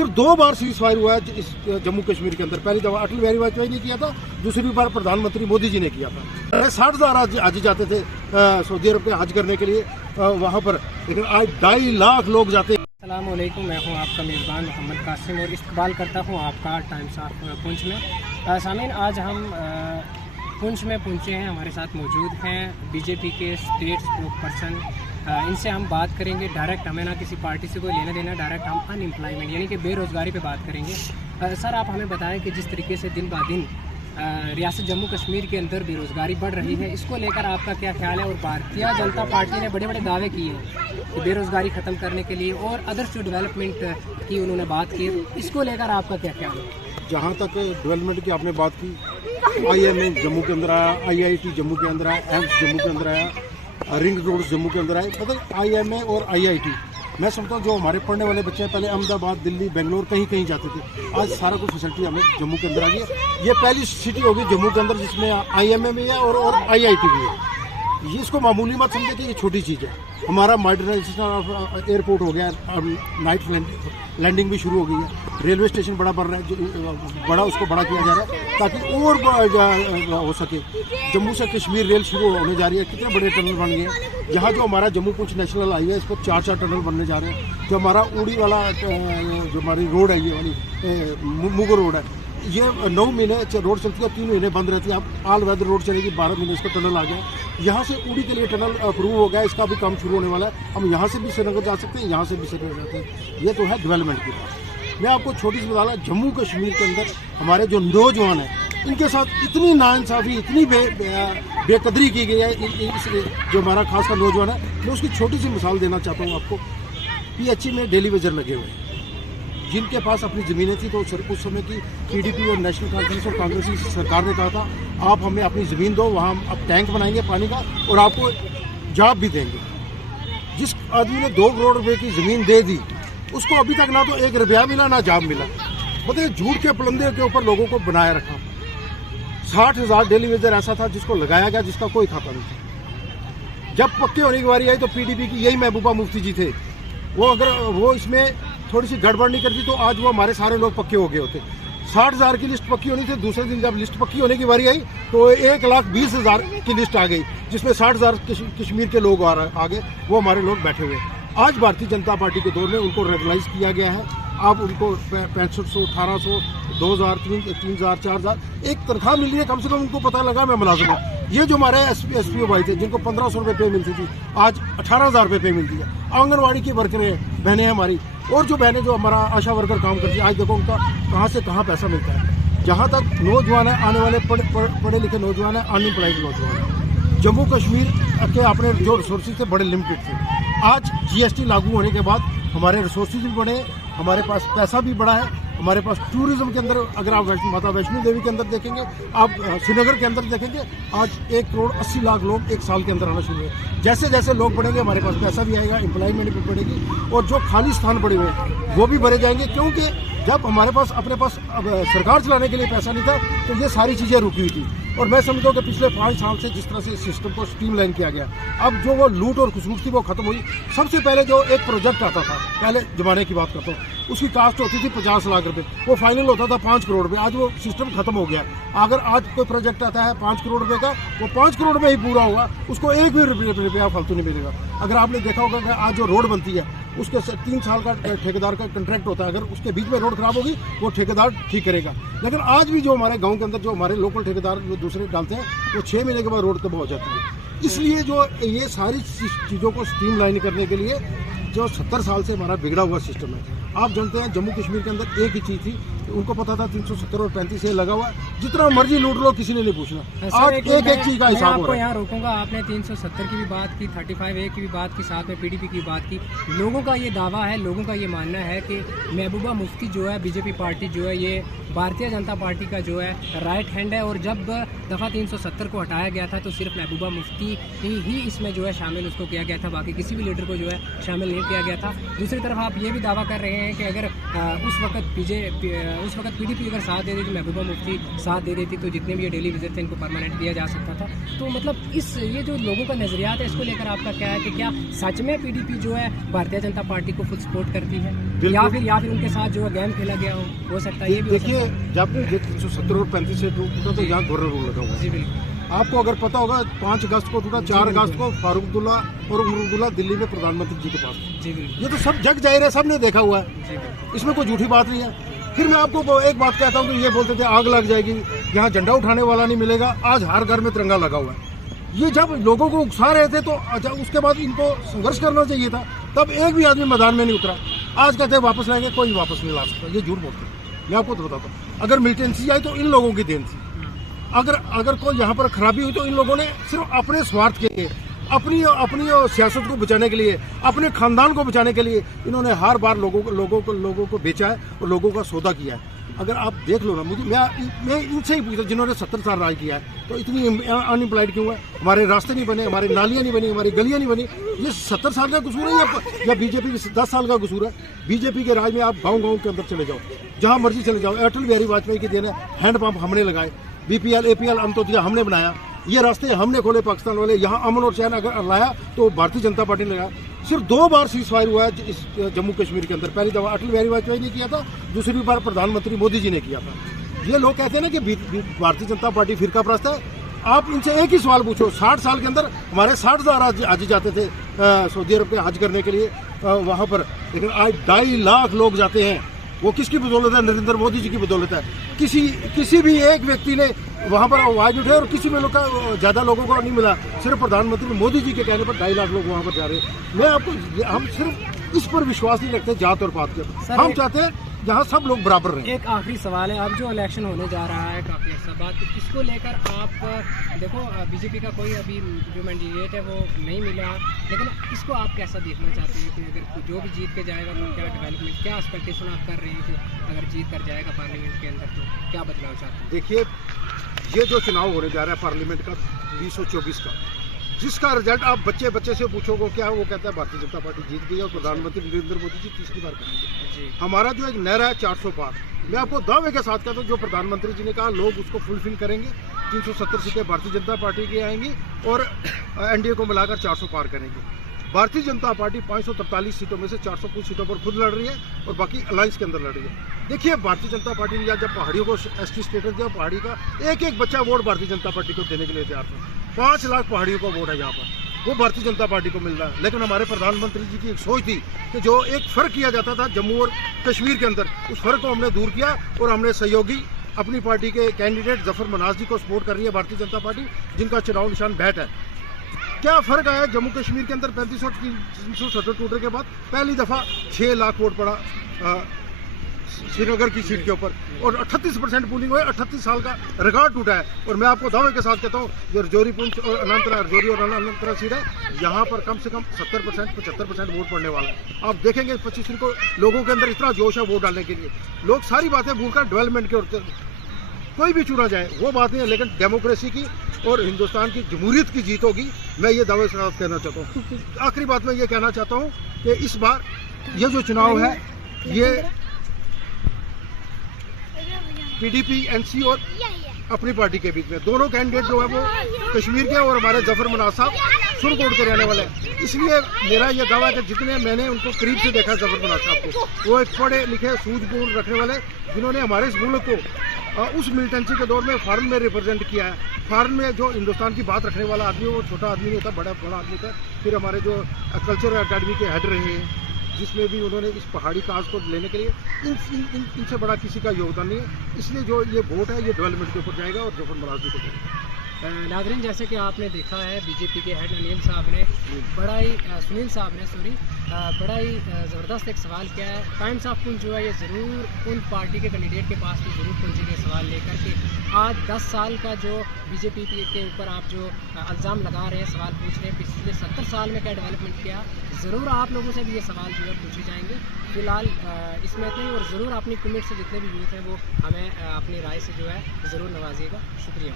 सिर्फ 2 बार cease fire हुआ है इस जम्मू कश्मीर के अंदर। पहली दफा अटल बिहारी वाजपेयी ने किया था, दूसरी बार प्रधानमंत्री मोदी जी ने किया था। 60,000 आज जाते थे सऊदी अरब के हज करने के लिए वहाँ पर, लेकिन आज 2.5 लाख लोग जाते हैं। अस्सलामुअलैकुम, मैं हूं आपका मेज़बान मोहम्मद कासिम और इस्तकबाल करता हूं आपका टाइम्स ऑफ पुंछ में। सामीन, आज हम पुंछ में पहुंचे हैं, हमारे साथ मौजूद हैं बीजेपी के स्टेट स्पोक पर्सन। इनसे हम बात करेंगे डायरेक्ट, हमें ना किसी पार्टी से कोई लेना देना, डायरेक्ट हम अनएम्प्लॉयमेंट यानी कि बेरोज़गारी पे बात करेंगे। सर, आप हमें बताएं कि जिस तरीके से दिन ब दिन रियासत जम्मू कश्मीर के अंदर बेरोज़गारी बढ़ रही है, इसको लेकर आपका क्या ख्याल है? और भारतीय जनता पार्टी ने बड़े बड़े दावे किए हैं कि बेरोज़गारी ख़त्म करने के लिए और अदर्स जो डेवलपमेंट की उन्होंने बात की, इसको लेकर आपका क्या ख्याल है? जहाँ तक डेवलपमेंट की आपने बात की, IIM जम्मू के अंदर आया, IIT जम्मू के अंदर आया, एम्स जम्मू के अंदर आया, रिंग रोड जम्मू के अंदर आए। मतलब IIM और IIT, मैं समझता हूँ जो हमारे पढ़ने वाले बच्चे हैं, पहले अहमदाबाद, दिल्ली, बेंगलोर कहीं जाते थे, आज सारा कुछ फैसिलिटी हमें जम्मू के अंदर आ गई है। ये पहली सिटी होगी जम्मू के अंदर जिसमें IIM भी है और IIT भी है। ये इसको मामूली मत समझे कि ये छोटी चीज़ है। हमारा मॉडर्नाइजेशन ऑफ एयरपोर्ट हो गया, नाइट लैंडिंग भी शुरू हो गई है, रेलवे स्टेशन बड़ा बढ़ रहा है, बड़ा उसको बड़ा किया जा रहा है ताकि और हो सके। जम्मू से कश्मीर रेल शुरू होने जा रही है, कितने बड़े टनल बन गए हैं। जहाँ जो हमारा जम्मू पुंछ नेशनल हाईवे है, इस पर 4 टनल बनने जा रहे हैं। जो हमारा उड़ी वाला जो हमारी रोड है, ये वाली मुगो रोड है, ये 9 महीने रोड चलती है, 3 महीने बंद रहती है। अब ऑल वेदर रोड चलेगी, 12 महीने इसका टनल आ गया। यहाँ से उड़ी के लिए टनल अप्रूव हो गया, इसका भी काम शुरू होने वाला है। हम यहाँ से भी श्रीनगर जा सकते हैं, यहाँ से भी श्रीनगर जाते हैं। ये तो है डेवलपमेंट की बात। मैं आपको छोटी सी बता रहा, जम्मू कश्मीर के अंदर हमारे जो नौजवान हैं, इनके साथ इतनी नाइंसाफ़ी, इतनी बेकदरी की गई है। जो हमारा खासकर नौजवान है, मैं उसकी छोटी सी मिसाल देना चाहता हूँ आपको। PHE में डेली वेजर लगे हुए हैं, जिनके पास अपनी ज़मीनें थी, तो उस समय की PDP और नेशनल कॉन्फ्रेंस और कांग्रेसी सरकार ने कहा था, आप हमें अपनी ज़मीन दो, वहाँ हम अब टैंक बनाएंगे पानी का और आपको जॉब भी देंगे। जिस आदमी ने 2 करोड़ रुपए की ज़मीन दे दी, उसको अभी तक ना तो 1 रुपया मिला, ना जॉब मिला। मतलब झूठ के पलंदे के ऊपर लोगों को बनाए रखा। 60,000 डेली वेजर ऐसा था जिसको लगाया गया, जिसका कोई खाता नहीं था। जब पक्के होने की बारी आई तो PDP की यही महबूबा मुफ्ती जी थे, वो अगर वो इसमें थोड़ी सी गड़बड़ नहीं करती तो आज वो हमारे सारे लोग पक्के हो गए होते। 60,000 की लिस्ट पक्की होनी थी, दूसरे दिन जब लिस्ट पक्की होने की बारी आई तो 1,20,000 की लिस्ट आ गई, जिसमें 60,000 कश्मीर के लोग आ गए, वो हमारे लोग बैठे हुए। आज भारतीय जनता पार्टी के दौर में उनको रेगुलाइज किया गया है। अब उनको 6500, 1800, 2,000, 3,000, 4,000 एक तनख्वाह मिल रही है। कम से कम उनको पता लगा मैं मुलाजिम हूँ। ये जो हमारे SPO भाई थे, जिनको 1,500 रुपये पे मिलती थी, आज 18,000 रुपये पे मिलती है। आंगनवाड़ी की वर्करें बहनें हमारी, और जो बहनें जो हमारा आशा वर्कर काम करती है, आज देखो उनका कहाँ से कहाँ पैसा मिलता है। जहाँ तक नौजवान है, आने वाले पढ़े लिखे नौजवान है, अनएम्प्लॉयड नौजवान है। जम्मू कश्मीर के अपने जो रिसोर्सेज थे बड़े लिमिटेड थे। आज GST लागू होने के बाद हमारे रिसोर्सेज भी बढ़े, हमारे पास पैसा भी बढ़ा है। हमारे पास टूरिज्म के अंदर, अगर आप माता वैष्णो देवी के अंदर देखेंगे, आप श्रीनगर के अंदर देखेंगे, आज 1,80,00,000 लोग एक साल के अंदर आना शुरू हुए। जैसे जैसे लोग बढ़ेंगे, हमारे पास पैसा भी आएगा, एम्प्लॉयमेंट भी बढ़ेगी, और जो खाली स्थान पड़े हुए हैं वो भी भरे जाएंगे। क्योंकि जब हमारे पास अपने पास अब सरकार चलाने के लिए पैसा नहीं था, तो ये सारी चीज़ें रुकी हुई थी। और मैं समझता हूँ कि पिछले 5 साल से जिस तरह से सिस्टम को स्ट्रीमलाइन किया गया, अब जो वो लूट और खसूट थी वो खत्म हुई। सबसे पहले जो एक प्रोजेक्ट आता था, पहले ज़माने की बात करता हूँ, उसकी कास्ट होती थी 50 लाख रुपए, वो फाइनल होता था 5 करोड़ रुपए। आज वो सिस्टम खत्म हो गया। अगर आज कोई प्रोजेक्ट आता है 5 करोड़ रुपए का, वो 5 करोड़ में ही पूरा होगा, उसको 1 भी रुपया फालतू नहीं मिलेगा। अगर आपने देखा होगा कि आज जो रोड बनती है, उसके 3 साल का ठेकेदार का कॉन्ट्रैक्ट होता है। अगर उसके बीच में रोड खराब होगी, वो ठेकेदार ठीक करेगा। लेकिन आज भी जो हमारे गांव के अंदर जो हमारे लोकल ठेकेदार जो दूसरे डालते हैं, वो 6 महीने के बाद रोड तबाह हो जाती है। इसलिए जो ये सारी चीज़ों को स्ट्रीमलाइन करने के लिए जो 70 साल से हमारा बिगड़ा हुआ सिस्टम है। आप जानते हैं जम्मू कश्मीर के अंदर एक ही चीज़ थी, उनको पता था 370 और 35 से लगा हुआ, जितना मर्जी लूट लो, किसी ने नहीं पूछना। आज एक चीज़ का हिसाब हो रहा है। यहाँ रोकूंगा, आपने 370 की भी बात की, 35A की भी बात की, साथ में PDP की बात की। लोगों का ये दावा है, लोगों का ये मानना है कि महबूबा मुफ्ती जो है, BJP पार्टी जो है, ये भारतीय जनता पार्टी का जो है राइट हैंड है। और जब दफ़ा 370 को हटाया गया था, तो सिर्फ महबूबा मुफ्ती ही इसमें जो है शामिल उसको किया गया था, बाकी किसी भी लीडर को जो है शामिल नहीं किया गया था। दूसरी तरफ आप ये भी दावा कर रहे हैं कि अगर उस वक्त PDP अगर साथ दे देती, महबूबा मुफ्ती साथ दे देती, तो जितने भी ये डेली विजिट थे इनको परमानेंट दिया जा सकता था। तो मतलब ये जो लोगों का नज़रियात है, इसको लेकर आपका क्या है कि क्या सच में PDP जो है भारतीय जनता पार्टी को फुल सपोर्ट करती है? बिल्कुल। या फिर उनके साथ जो गेम खेला गया हो सकता है ये भी हो सकता देखिए जब 170 और 35 से टूटा तो यहाँ गोरा रूल लगा हुआ है। है। जी बिल्कुल। आपको अगर पता होगा 5 अगस्त को टूटा, 4 अगस्त को फारूक अब्दुल्ला और उमर अब्दुल्ला दिल्ली में प्रधानमंत्री जी के पास। जी बिल्कुल। ये तो सब जग जाहिर है, सबने देखा हुआ है, जी बिल्कुल। इसमें कोई झूठी बात नहीं है। फिर मैं आपको एक बात कहता हूँ कि ये बोलते थे आग लग जाएगी, यहाँ झंडा उठाने वाला नहीं मिलेगा। आज हर घर में तिरंगा लगा हुआ है। ये जब लोगों को उकसा रहे थे तो उसके बाद इनको संघर्ष करना चाहिए था, तब एक भी आदमी मैदान में नहीं उतरा। आज कहते हैं वापस लाएंगे, कोई वापस नहीं ला सकता, ये झूठ बोलते हैं। मैं आपको तो बताता हूँ, अगर मिलिटेंसी आई तो इन लोगों की देन थी। अगर कोई यहाँ पर खराबी हुई तो इन लोगों ने सिर्फ अपने स्वार्थ के लिए, अपनी सियासत को बचाने के लिए, अपने खानदान को बचाने के लिए इन्होंने हर बार लोगों को बेचा है और लोगों का सौदा किया है। अगर आप देख लो ना, मैं इनसे ही पूछता, जिन्होंने 70 साल राज किया है तो इतनी अनएम्प्लॉयड क्यों है? हमारे रास्ते नहीं बने, हमारी नालियाँ नहीं बनी, हमारी गलियाँ नहीं बनी। ये 70 साल का कसूर है या बीजेपी के 10 साल का कसूर है? बीजेपी के राज में आप गाँव के अंदर चले जाओ, जहाँ मर्जी चले जाओ। अटल बिहारी वाजपेयी की देन है, हैंडपंप हमने लगाए, BPL APL अंत्योदया हमने बनाया, ये रास्ते हमने खोले पाकिस्तान वाले। यहाँ अमन और चैन अगर लाया तो भारतीय जनता पार्टी ने लगाया। सिर्फ 2 बार सीज फायर हुआ है इस जम्मू कश्मीर के अंदर। पहली दफा अटल बिहारी वाजपेयी ने किया था, दूसरी बार प्रधानमंत्री मोदी जी ने किया था। ये लोग कहते हैं ना कि भारतीय जनता पार्टी फिरका प्रस्त है। आप इनसे एक ही सवाल पूछो, 60 साल के अंदर हमारे 60,000 हज जाते थे सऊदी अरब के हज करने के लिए वहाँ पर, लेकिन आज 2.5 लाख लोग जाते हैं। वो किसकी बदौलत है? नरेंद्र मोदी जी की बदौलत है। किसी भी एक व्यक्ति ने वहाँ पर आवाज उठाई और किसी में ज़्यादा लोगों को नहीं मिला। सिर्फ प्रधानमंत्री मोदी जी के कहने पर 2.5 लाख लोग वहाँ पर जा रहे हैं। हम सिर्फ इस पर विश्वास नहीं रखते जात और पात के। हम चाहते हैं जहाँ सब लोग बराबर रहें। एक आखिरी सवाल है, अब जो इलेक्शन होने जा रहा है काफ़ी अर्सा बाद, तो इसको लेकर आप देखो बीजेपी का कोई अभी जो मैंडेट है वो नहीं मिला, लेकिन इसको आप कैसा देखना चाहते हैं कि अगर जो भी जीत के जाएगा तो क्या डेवलपमेंट, क्या एक्सपेक्टेशन आप कर रहे हैं कि अगर जीत कर जाएगा पार्लियामेंट के अंदर तो क्या बदलाव चाहते हैं? देखिए, ये जो चुनाव होने जा रहा है पार्लियामेंट का 2024 का, जिसका रिजल्ट आप बच्चे से पूछोगे क्या, वो कहता है भारतीय जनता पार्टी जीत गई और प्रधानमंत्री नरेंद्र मोदी जी तीसरी बार करेंगे। हमारा जो एक नारा है 400 पार, मैं आपको दावे के साथ कहता हूँ जो प्रधानमंत्री जी ने कहा लोग उसको फुलफिल करेंगे। 370 सीटें भारतीय जनता पार्टी की आएंगी और NDA को मिलाकर 400 पार करेंगे। भारतीय जनता पार्टी 543 सीटों में से 400 कुछ सीटों पर खुद लड़ रही है और बाकी अलायंस के अंदर लड़ रही है। देखिए, भारतीय जनता पार्टी ने जब पहाड़ियों को ST स्टेटस दिया, पहाड़ी का एक बच्चा वोट भारतीय जनता पार्टी को देने के लिए तैयार था। 5 लाख पहाड़ियों का वोट है यहाँ पर, वो भारतीय जनता पार्टी को मिल रहा है। लेकिन हमारे प्रधानमंत्री जी की एक सोच थी कि जो एक फ़र्क किया जाता था जम्मू और कश्मीर के अंदर, उस फ़र्क को हमने दूर किया और हमने सहयोगी अपनी पार्टी के कैंडिडेट जफर मनाज जी को सपोर्ट कर रही है भारतीय जनता पार्टी, जिनका चुनाव निशान बैट है। क्या फ़र्क आया जम्मू कश्मीर के अंदर? 35 और 370 टूटने के बाद पहली दफ़ा 6 लाख वोट पड़ा श्रीनगर की सीट के ऊपर और 38% पोलिंग हुई। 38 साल का रिकॉर्ड टूटा है। और मैं आपको दावे के साथ कहता हूँ जो रजौरी पुंछ और अनंतनाग सीट है, यहाँ पर कम से कम 70% 75% वोट पड़ने वाला है। आप देखेंगे 25 को लोगों के अंदर इतना जोश है वोट डालने के लिए। लोग सारी बातें भूलकर डेवलपमेंट के ओर कोई भी चुना जाए वो बात नहीं है, लेकिन डेमोक्रेसी की और हिंदुस्तान की जमहूरियत की जीत होगी। मैं ये दावे के साथ कहना चाहता हूँ। आखिरी बात मैं ये कहना चाहता हूँ कि इस बार ये जो चुनाव है ये PDP NC और अपनी पार्टी के बीच में, दोनों कैंडिडेट जो है वो कश्मीर के और हमारे जफर मनाज साहब सुरकोट के रहने वाले हैं। इसलिए मेरा ये दावा है कि जितने मैंने उनको करीब से देखा जफर मनाज साहब को, वो एक पढ़े लिखे सूझबूझ रखने वाले जिन्होंने हमारे इस मुल्क को उस मिलिटेंसी के दौर में फॉरेन में रिप्रेजेंट किया है। फॉरेन में जो हिंदुस्तान की बात रखने वाला आदमी वो छोटा आदमी नहीं होता, बड़ा आदमी था। फिर हमारे जो कल्चर अकेडमी के हेड रहे हैं, जिसमें भी उन्होंने इस पहाड़ी काज को लेने के लिए इनसे बड़ा किसी का योगदान नहीं है। इसलिए जो ये वोट है ये डेवलपमेंट के ऊपर जाएगा और जफर मनाज जी को जाएगा। नाज़रीन, जैसे कि आपने देखा है बीजेपी के हेड सुनील साहब ने बड़ा ही ज़बरदस्त एक सवाल किया है। टाइम्स ऑफ पुंछ जो है ये ज़रूर उन पार्टी के कैंडिडेट के पास भी ज़रूर पहुँचेंगे सवाल लेकर के। आज 10 साल का जो बीजेपी के ऊपर आप जो इल्ज़ाम लगा रहे हैं, सवाल पूछ रहे हैं पिछले 70 साल में क्या डेवलपमेंट किया, ज़रूर आप लोगों से भी ये सवाल जो है पूछे जाएंगे। फिलहाल इसमें इतना ही, और ज़रूर अपनी कमेंट से जितने भी यूथ हैं वो हमें अपनी राय से जो है ज़रूर नवाजिएगा। शुक्रिया।